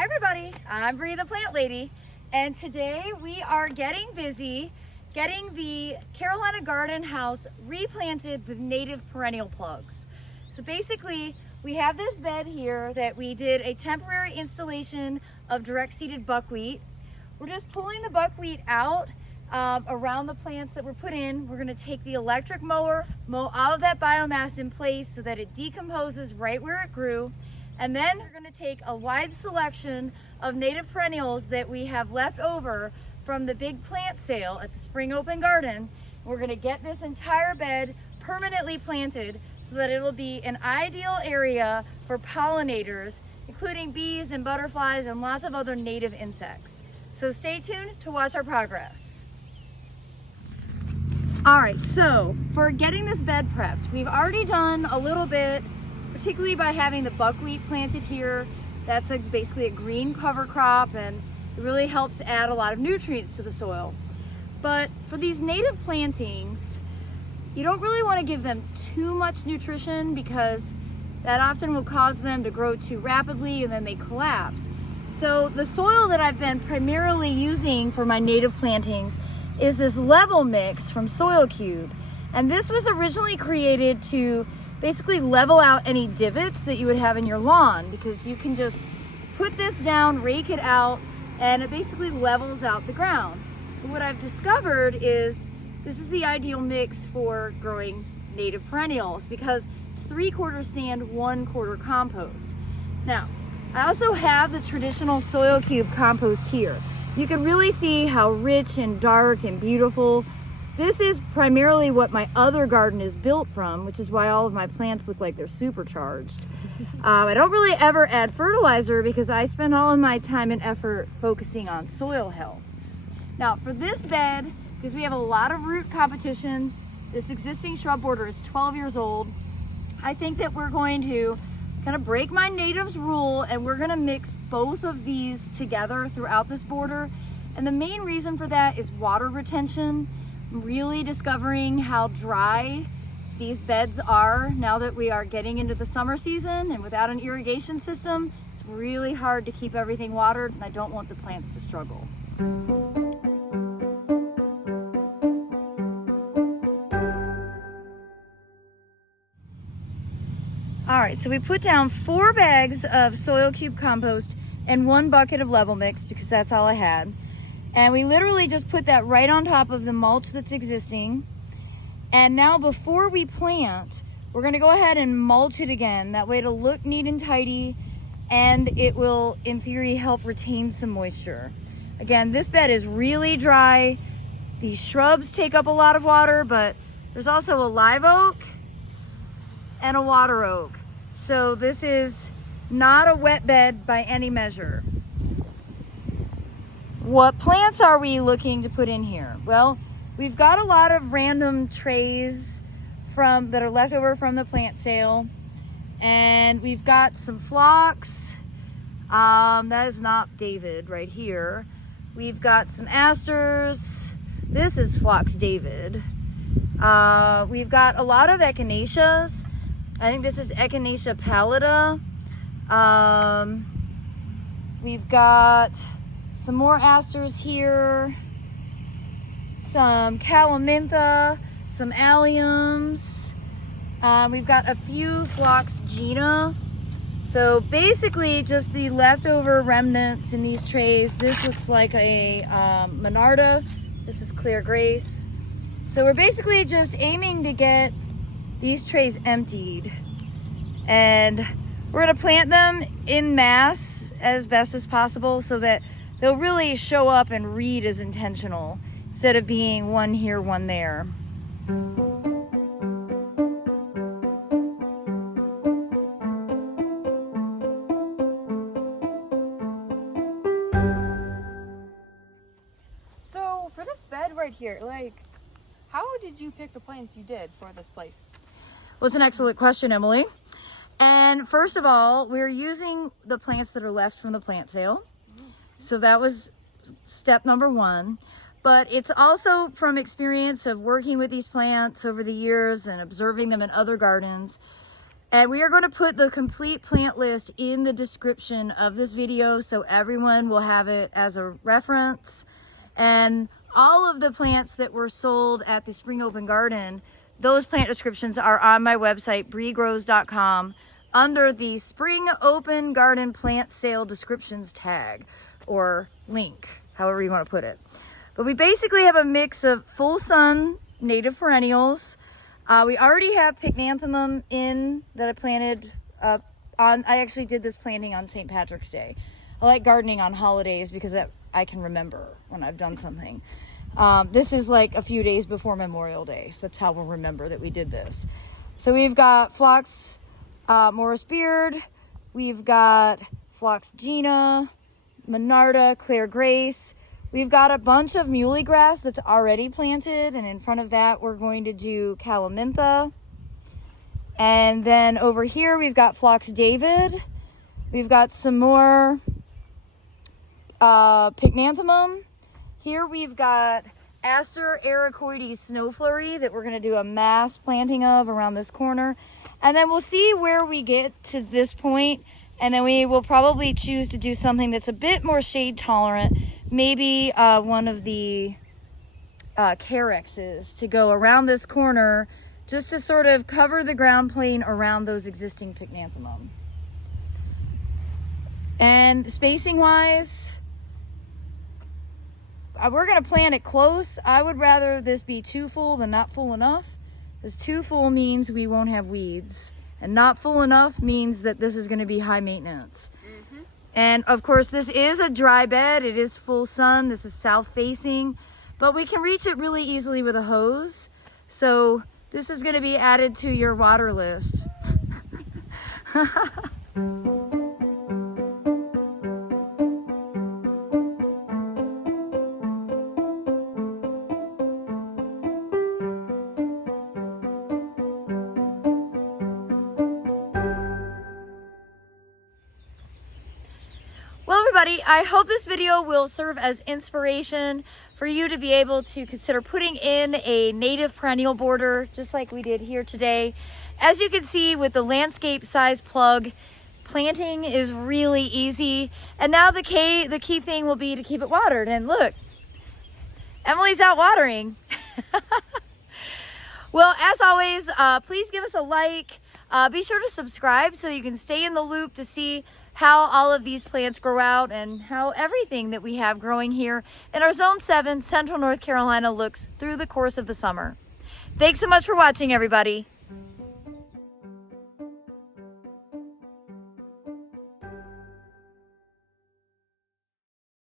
Hi everybody, I'm Bree the Plant Lady, and today we are getting busy getting the Carolina garden house replanted with native perennial plugs. So basically, we have this bed here that we did a temporary installation of direct seeded buckwheat. We're just pulling the buckwheat out around the plants that were put in. We're gonna take the electric mower, mow all of that biomass in place so that it decomposes right where it grew. And then we're gonna take a wide selection of native perennials that we have left over from the big plant sale at the Spring Open Garden. We're gonna get this entire bed permanently planted so that it'll be an ideal area for pollinators, including bees and butterflies and lots of other native insects. So stay tuned to watch our progress. All right, so for getting this bed prepped, we've already done a little bit, particularly by having the buckwheat planted here. That's basically a green cover crop, and it really helps add a lot of nutrients to the soil. But for these native plantings, you don't really want to give them too much nutrition because that often will cause them to grow too rapidly and then they collapse. So the soil that I've been primarily using for my native plantings is this level mix from Soil Cube. And this was originally created to basically level out any divots that you would have in your lawn, because you can just put this down, rake it out, and it basically levels out the ground. But what I've discovered is this is the ideal mix for growing native perennials because it's 3/4 sand, 1/4 compost. Now, I also have the traditional Soil Cube compost here. You can really see how rich and dark and beautiful. This is primarily what my other garden is built from, which is why all of my plants look like they're supercharged. I don't really ever add fertilizer because I spend all of my time and effort focusing on soil health. Now for this bed, because we have a lot of root competition, this existing shrub border is 12 years old, I think that we're going to kind of break my natives rule and we're gonna mix both of these together throughout this border. And the main reason for that is water retention. I'm really discovering how dry these beds are now that we are getting into the summer season, and without an irrigation system, it's really hard to keep everything watered, and I don't want the plants to struggle. All right, so we put down 4 bags of Soil Cube compost and 1 bucket of level mix because that's all I had. And we literally just put that right on top of the mulch that's existing. And now before we plant, we're gonna go ahead and mulch it again. That way it'll look neat and tidy, and it will, in theory, help retain some moisture. Again, this bed is really dry. These shrubs take up a lot of water, but there's also a live oak and a water oak. So this is not a wet bed by any measure. What plants are we looking to put in here? Well, we've got a lot of random trays that are left over from the plant sale. And we've got some phlox. That is not David right here. We've got some asters. This is Phlox David. We've got a lot of echinaceas. I think this is Echinacea pallida. We've got some more asters here, some Calamintha, some alliums. We've got a few Phlox Jeana. So basically just the leftover remnants in these trays. This looks like a Monarda. This is Clear Grace. So we're basically just aiming to get these trays emptied, and we're gonna plant them in mass as best as possible so that they'll really show up and read as intentional instead of being one here, one there. So for this bed right here, how did you pick the plants you did for this place? Well, it's an excellent question, Emily. And first of all, we're using the plants that are left from the plant sale. So that was step number 1. But it's also from experience of working with these plants over the years and observing them in other gardens. And we are going to put the complete plant list in the description of this video so everyone will have it as a reference. And all of the plants that were sold at the Spring Open Garden, those plant descriptions are on my website, breegrows.com, under the Spring Open Garden plant sale descriptions tag or link, however you want to put it. But we basically have a mix of full sun native perennials. We already have Pycnanthemum in that I planted I actually did this planting on St. Patrick's Day. I like gardening on holidays because I can remember when I've done something. This is like a few days before Memorial Day, so that's how we'll remember that we did this. So we've got Phlox, Morris Berd, we've got Phlox Jeana, Monarda, Claire Grace. We've got a bunch of muley grass that's already planted, and in front of that we're going to do Calamintha. And then over here we've got Phlox David. We've got some more Pycnanthemum. Here we've got Aster ericoides snow flurry that we're going to do a mass planting of around this corner. And then we'll see where we get to this point, and then we will probably choose to do something that's a bit more shade tolerant. Maybe one of the Carexes to go around this corner just to sort of cover the ground plane around those existing Pycnanthemum. And spacing wise, we're going to plant it close. I would rather this be too full than not full enough, because too full means we won't have weeds, and not full enough means that this is going to be high maintenance. And of course, this is a dry bed. It is full sun. This is south facing, but we can reach it really easily with a hose. So this is going to be added to your water list. Well, everybody, I hope this video will serve as inspiration for you to be able to consider putting in a native perennial border, just like we did here today. As you can see with the landscape size plug, planting is really easy. And now the key thing will be to keep it watered. And look, Emily's out watering. Well, as always, please give us a like. Be sure to subscribe so you can stay in the loop to see how all of these plants grow out and how everything that we have growing here in our Zone 7, Central North Carolina looks through the course of the summer. Thanks so much for watching, everybody.